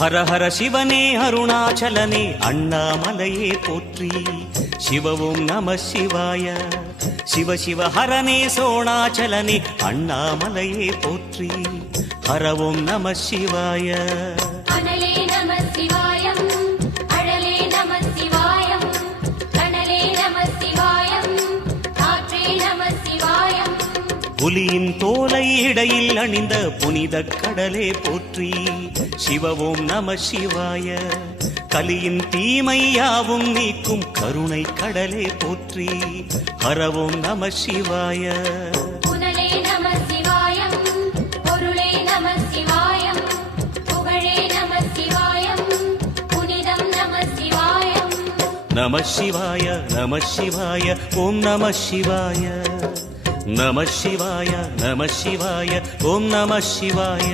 ஹர ஹர சிவனே அருணாச்சலனே அண்ணாமலையே போற்றி. சிவவும் நம சிவாய. சிவ சிவ ஹரனே சோணாச்சலனே அண்ணாமலையே போற்றி. ஹரவும் நம சிவாய. அனலே நம சிவாயம், அழலே நம சிவாயம், கனலே நம சிவாயம், காற்றே நம சிவாயம். புலியின் தோலை இடையில் அணிந்த புனித கடலே போற்றி. சிவவும் நம சிவாய. கலியின் தீமையாவும் நீக்கும் கருணை கடலே போற்றி. ஹரவும் நம சிவாய. புனலே நம சிவாயம், பொருளே நம சிவாயம், புகழே நம சிவாயம், புனிதம் நம சிவாயம். நம சிவாய நம சிவாய ஓம் நம சிவாய. நம சிவாய நம சிவாய ஓம் நம சிவாய.